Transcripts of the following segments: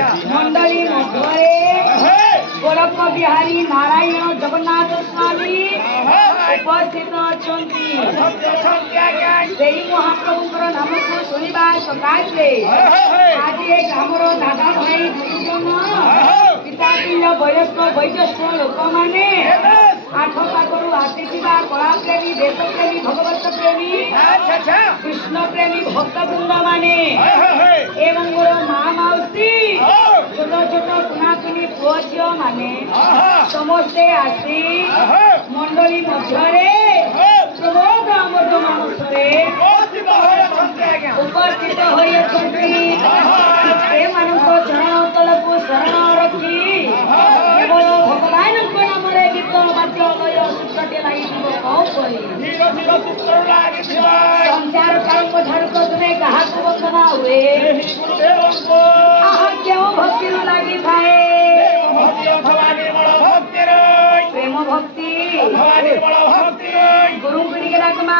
मंडली मध्य गोरख बिहारी नारायण जगन्नाथ स्वामी उपस्थित अच्छा महाप्रभुर नाम को शुणा सकाशे आज ये ग्रामर दादा भाई पिता पिंड वयस्क वैज्येष्ठ लोक मैंने आठ पाखर आसीथिबा कला प्रेमी देश प्रेमी भगवत प्रेमी कृष्ण प्रेमी भक्तवृंद माने एवं मोर माँ माउसी छोट छोट कुना कुनी पुओ झील माने समस्ते आसी मंडली मध्य प्रमोद आमोद मानसरे उपस्थित चरण तल को शरण रखी केवल भगवान नाम गीत बाद्य लय सूत्रटे लगी संसार काल झाड़क तुमे क्या वंदना हुए क्यों भक्ति लगी थाए प्रेम भक्ति गुरु गुड़ी डाकमा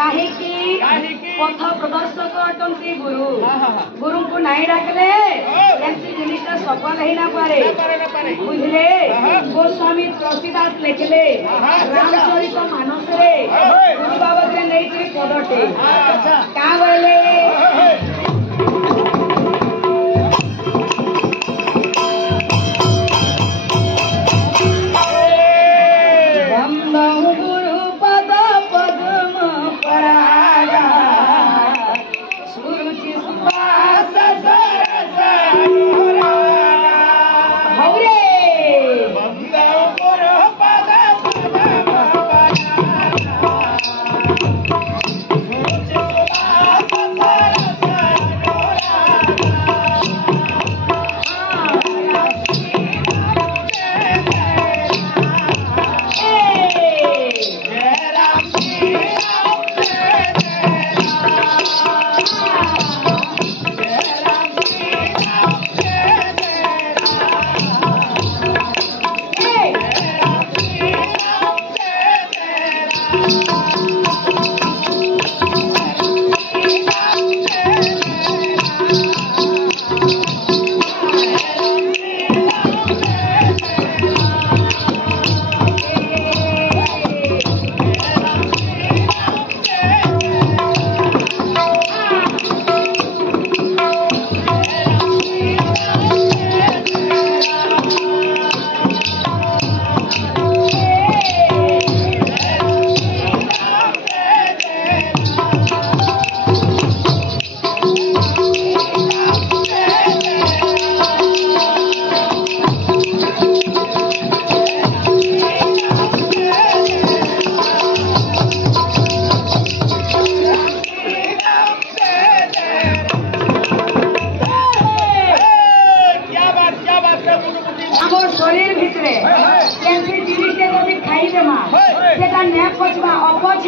कहीं पथ प्रदर्शक अटंती गुरु गुरु को नहीं डाकले जिनिसा सफल ही ना पारे बुझले गोस्वामी तुलसीदास लिखले रामचरित मानस गुरु बाबद नहीं पदटे क्या बोले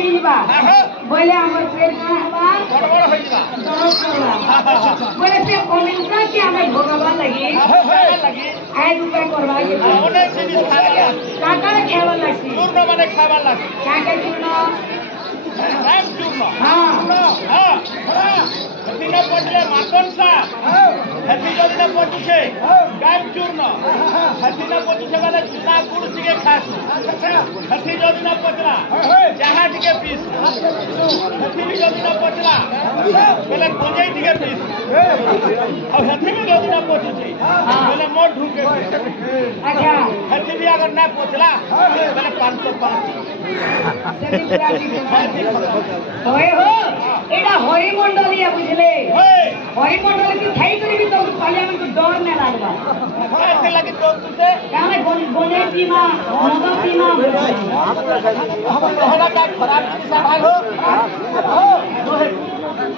बोले हमर पेट का बोले से ओमिंसा के हमें भोगवा लगी आय रुपए करवा के काका खावा लगी चूर्ण माने खावा लगी क्या के चूर्ण राम चूर्ण हां हतिना पडले माखन सा हति जदिना पडुछे गाय चूर्ण हतिना पडुछे वाला चूना गुड़ के खास हति जदिना पडला जहा टिके पीस हति जदिना पडला बोले गोंजई टिके पीस और हति जदिना पडुछे बोले मोर ढुके अच्छा हति भी अगर ना पडला बोले 505 होय हो एडा हरि मंडली बुझले हरि मंडली की थाई करी भी तो पार्लियामेंट को डर नहीं लागबा कैसे लगे तो तुसे काने गोने की मां मदो की मां हम तोहरा का खराब किसा भाई हो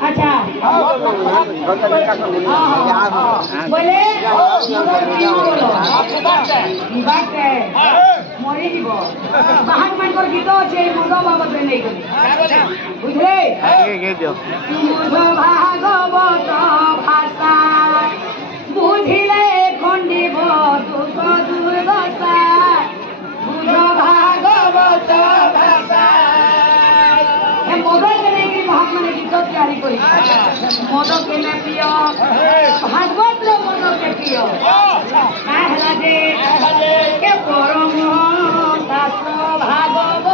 अच्छा बोले बोलो बात है मरी जीव बाहर मन कर गीत अच्छे मद बाबत नहीं करी बुझले भागवत भाषा बुझिले खंडिब दुख दुर्दशा बुझ भागवत भाषा मद के महात्मा गीत तैयारी कर मद के प्रिय भागवत मद के ନା ହେଲା ଯେ କେ ପରମ ଶାସ୍ତ୍ର ଭାଗବତ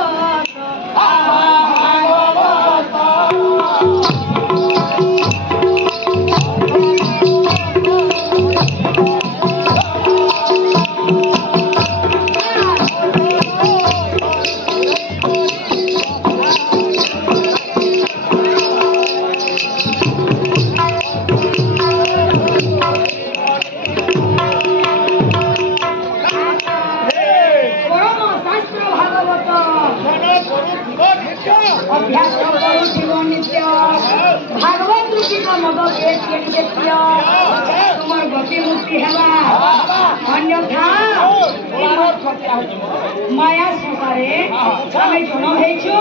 अभ्यास करूथिब नित्य भागवत रूपी मद तुमर गति मुक्ति हेबा अन्यथा माया संसारे आमे जन हेछु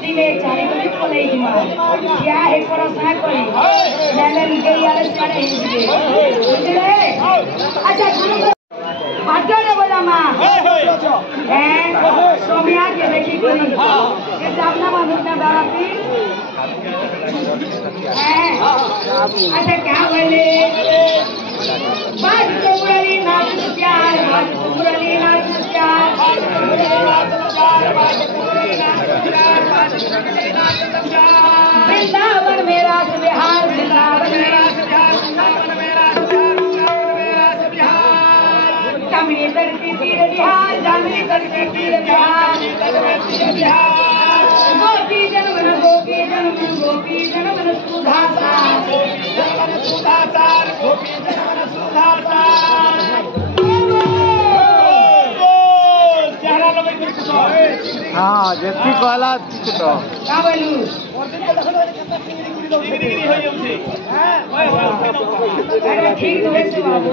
दिले चारि गति पलै दिमा क्या हे परसा करी जाने के याले साडे हिजे बुझले अच्छा भाग्यरे बोला मा सोमिया के देखी कोई ये जामना मानुस ना दाराती अच्छा क्या बोले बाज कुमरली नाच प्यार बाज कुमरली नाच प्यार बाज कुमरली नाच प्यार बाज कुमरली नाच प्यार बाज कुमरली नाच प्यार वृंदावन मेरा बिहार वृंदावन मेरा बिहार वृंदावन मेरा जामिनी धरती तीर बिहार जामिनी धरती तीर बिहार गोपी जनमन सुधासार गोपी जनमन सुधासार हाँ जेती कहला तो का बोलू अरे ठीक है बाबू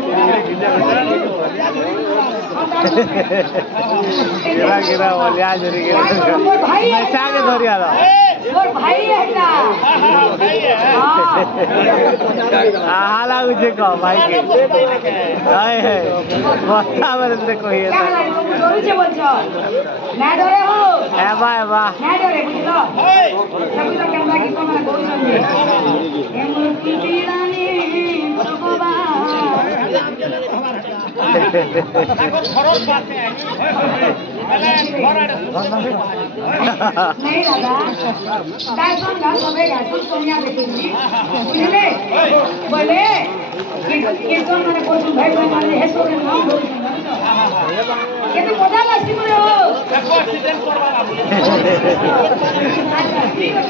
गिरा बोलिया जरी गिरा नचा के धरी आला मोर भाई है ना हां लागु जे को भाई के हाय है बस्ता में से कोई है क्या लागु डरू छे बोलछो ना डरे हो एबा ना डरे बुझलो सब तो केनबा की कोना बोल संगे ए मोर पीरानी नहीं दादा दासन ना सबे गासुन सोनिया देखिनी बुझले बोले कीर्तन माने कोसु भाई माने हेसो के नाम बोल ये तो पता लासी मरे हो एक्सीडेंट करवा अच्छा ठीक है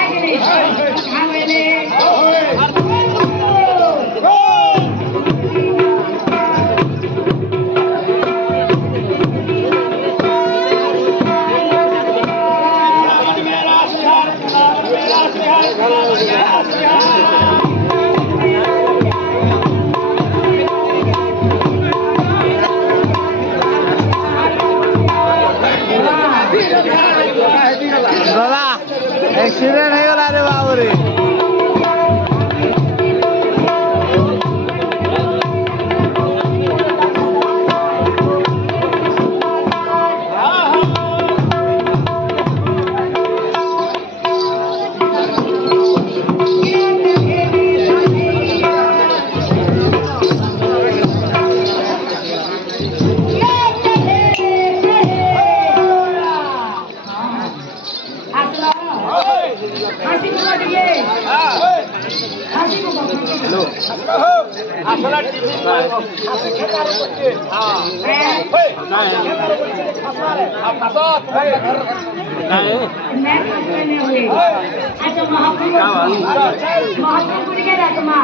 आगे हां बोले गला एक्सीडेंट हो गला रे बाबू रे अच्छा महापुरुष के रकमा